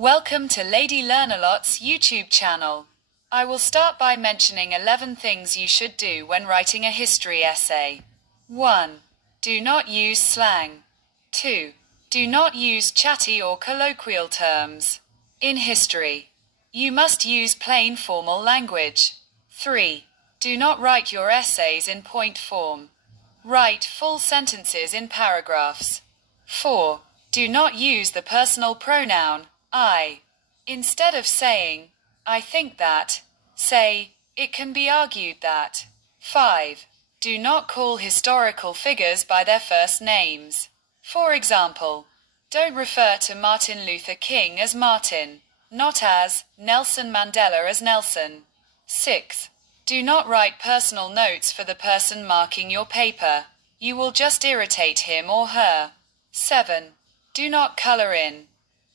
Welcome to Lady Learnalot's YouTube channel. I will start by mentioning 11 things you should do when writing a history essay. 1. Do not use slang. 2. Do not use chatty or colloquial terms. In history, you must use plain formal language. 3. Do not write your essays in point form. Write full sentences in paragraphs. 4. Do not use the personal pronoun, I. Instead of saying, I think that, say, it can be argued that. 5. Do not call historical figures by their first names. For example, don't refer to Martin Luther King as Martin, not as Nelson Mandela as Nelson. 6. Do not write personal notes for the person marking your paper. You will just irritate him or her. 7. Do not color in,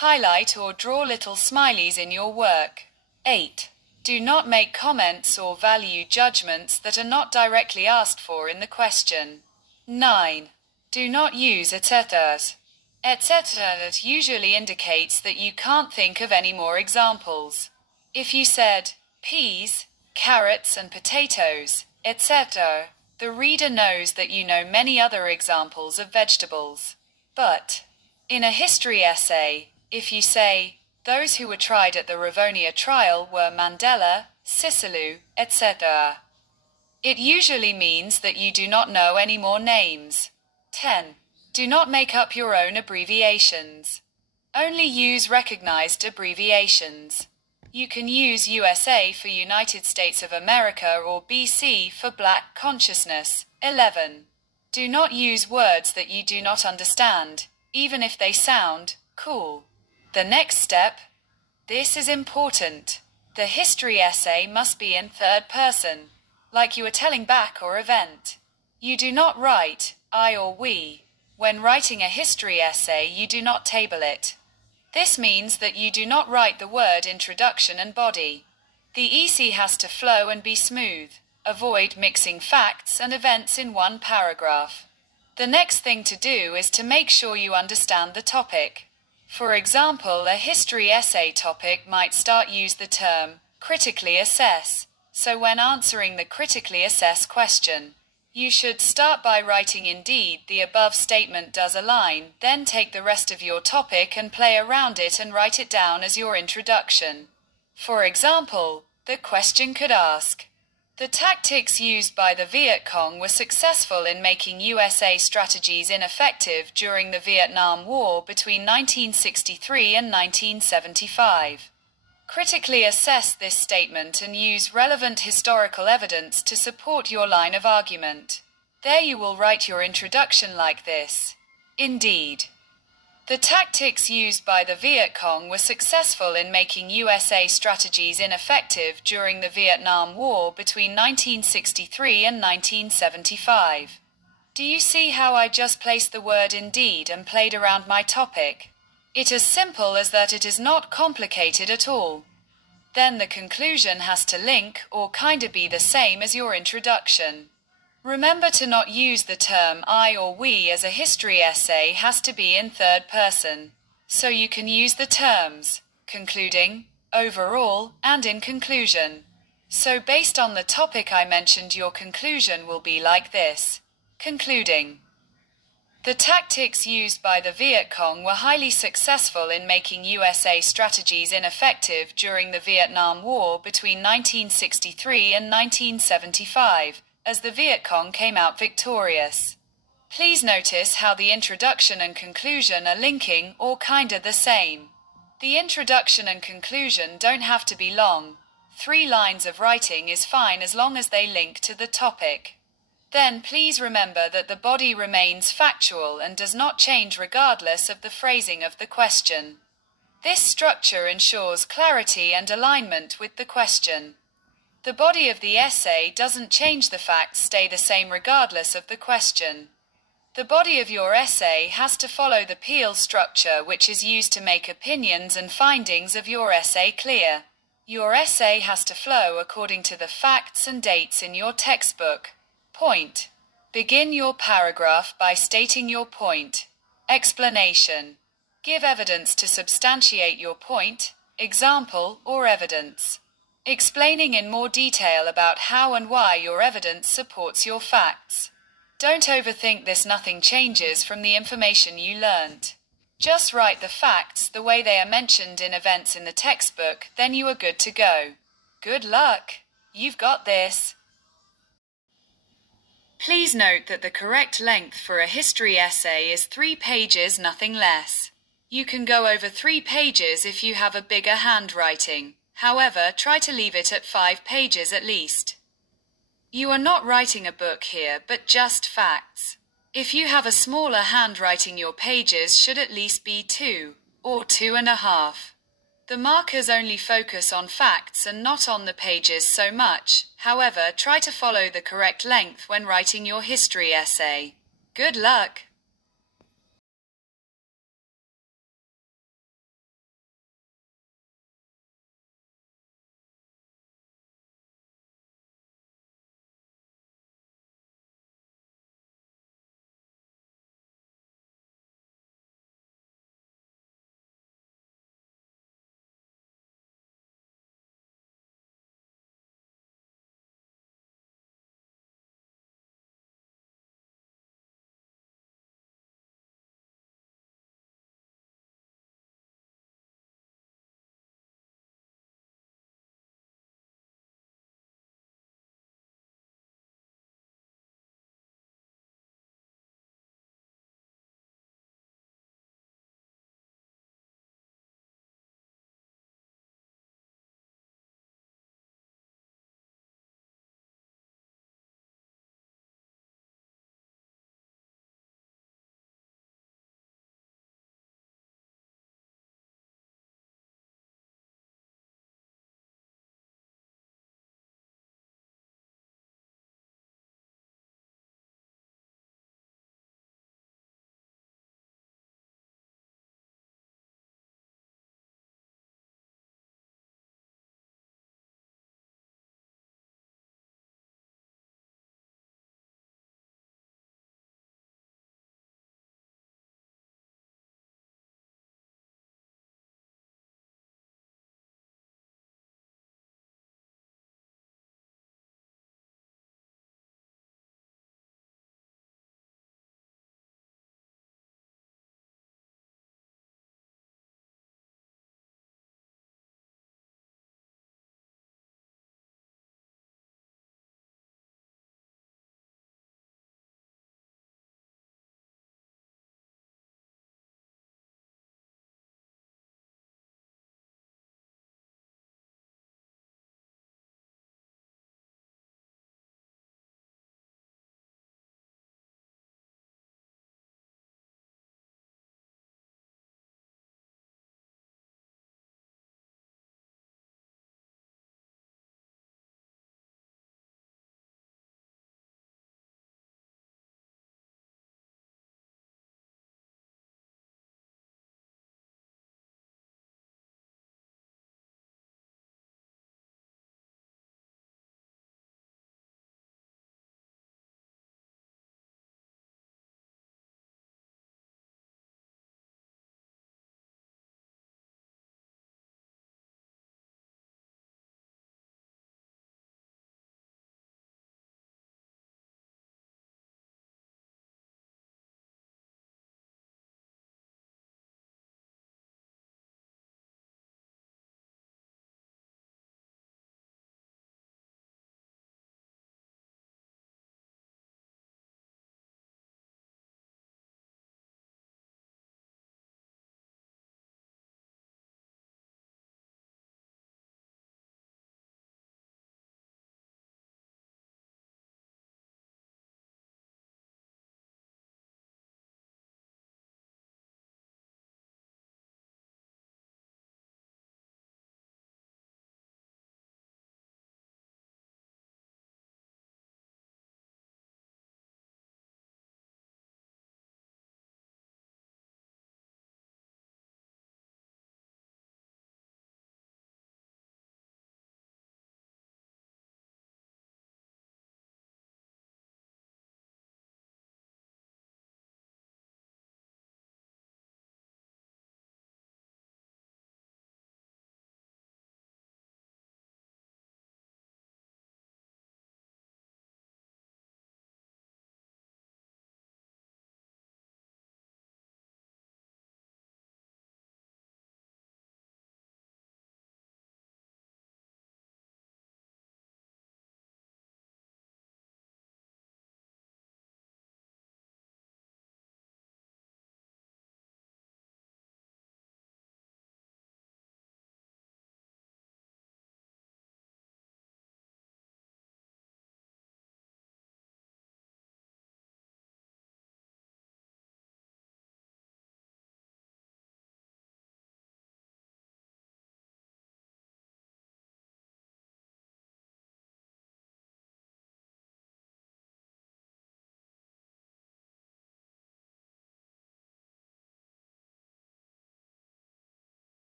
highlight or draw little smileys in your work. 8. Do not make comments or value judgments that are not directly asked for in the question. 9. Do not use etc. Etc. usually indicates that you can't think of any more examples. If you said peas, carrots and potatoes, etc., the reader knows that you know many other examples of vegetables. But in a history essay, if you say, those who were tried at the Rivonia trial were Mandela, Sisulu, etc., it usually means that you do not know any more names. 10. Do not make up your own abbreviations. Only use recognized abbreviations. You can use USA for United States of America or BC for Black Consciousness. 11. Do not use words that you do not understand, even if they sound cool. The next step. This is important. The history essay must be in third person, like you are telling back or event. You do not write I or we. When writing a history essay, you do not table it. This means that you do not write the word introduction and body. The essay has to flow and be smooth. Avoid mixing facts and events in one paragraph. The next thing to do is to make sure you understand the topic. For example, a history essay topic might use the term critically assess. So when answering the critically assess question, you should start by writing indeed the above statement does align, then take the rest of your topic and play around it and write it down as your introduction. For example, the question could ask, the tactics used by the Viet Cong were successful in making USA strategies ineffective during the Vietnam War between 1963 and 1975. Critically assess this statement and use relevant historical evidence to support your line of argument. There you will write your introduction like this. Indeed, the tactics used by the Viet Cong were successful in making USA strategies ineffective during the Vietnam War between 1963 and 1975. Do you see how I just placed the word indeed and played around my topic? It is simple as that. It is not complicated at all. Then the conclusion has to link or kinda be the same as your introduction. Remember to not use the term I or we as a history essay has to be in third person. So you can use the terms concluding, overall, and in conclusion. So based on the topic I mentioned, your conclusion will be like this. Concluding. The tactics used by the Viet Cong were highly successful in making USA strategies ineffective during the Vietnam War between 1963 and 1975, as the Viet Cong came out victorious. Please notice how the introduction and conclusion are linking or kinda the same. The introduction and conclusion don't have to be long. 3 lines of writing is fine as long as they link to the topic. Then please remember that the body remains factual and does not change regardless of the phrasing of the question. This structure ensures clarity and alignment with the question. The body of the essay doesn't change, the facts stay the same regardless of the question. The body of your essay has to follow the Peel structure, which is used to make opinions and findings of your essay clear. Your essay has to flow according to the facts and dates in your textbook. Point. Begin your paragraph by stating your point. Explanation. Give evidence to substantiate your point, example, or evidence. Explaining in more detail about how and why your evidence supports your facts. Don't overthink this. Nothing changes from the information you learned. Just write the facts the way they are mentioned in events in the textbook, then you are good to go. Good luck! You've got this. Please note that the correct length for a history essay is 3 pages, nothing less. You can go over 3 pages if you have a bigger handwriting. However, try to leave it at 5 pages at least. You are not writing a book here, but just facts. If you have a smaller handwriting, your pages should at least be 2 or 2.5. The markers only focus on facts and not on the pages so much. However, try to follow the correct length when writing your history essay. Good luck!